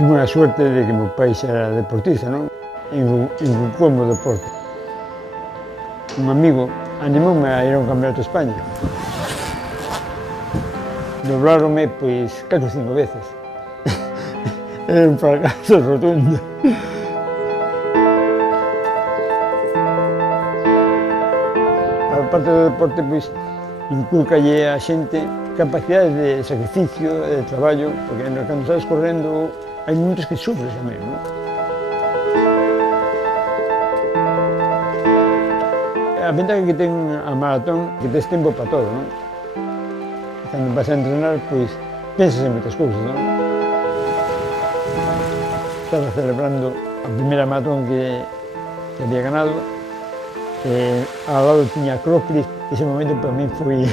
tuve a suerte de que meu pai xa era deportista, non? Inculcoume o deporte. Un amigo animoume a ir a un campeonato de España. Dobláronme, pois, 4 ou 5 veces. Era un fracaso rotundo. A parte do deporte, pois, inculcalle a xente capacidades de sacrificio, de traballo, porque cando estás correndo hai momentos que sufres tamén, non? A ventaja que ten a maratón é que tes tempo para todo, non? Cando vas a entrenar, pois, pensas en moitas cousas, non? Estaba celebrando a primeira maratón que había ganado, ao lado tiña Acrópolis, ese momento para mí foi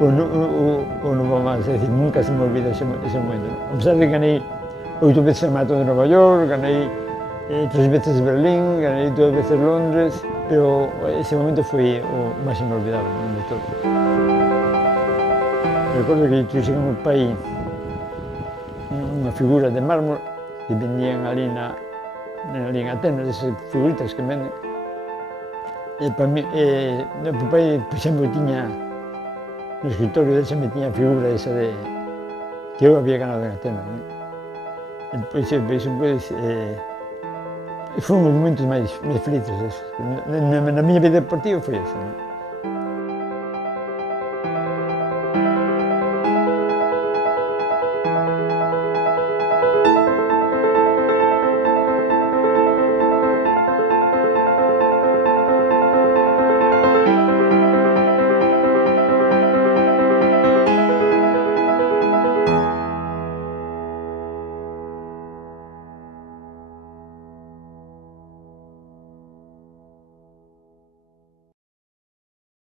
o non máis, é dicir, nunca se me olvida ese momento. A pesar de que ganei 8 veces a maratón de Nova York, ganei 3 veces Berlín, ganei 2 veces Londres, pero ese momento foi o máis inolvidable de todo. Recordo que trouxen ao meu pai unha figura de mármol que vendían ali en Atenas, esas figuritas que venden. E para mí, meu pai, por exemplo, tiña no escritorio dele sempre tiña a figura esa de que eu había ganado en Atenas, non? Pois, foron os momentos máis felices. Na miña vida deportiva foi esa, non?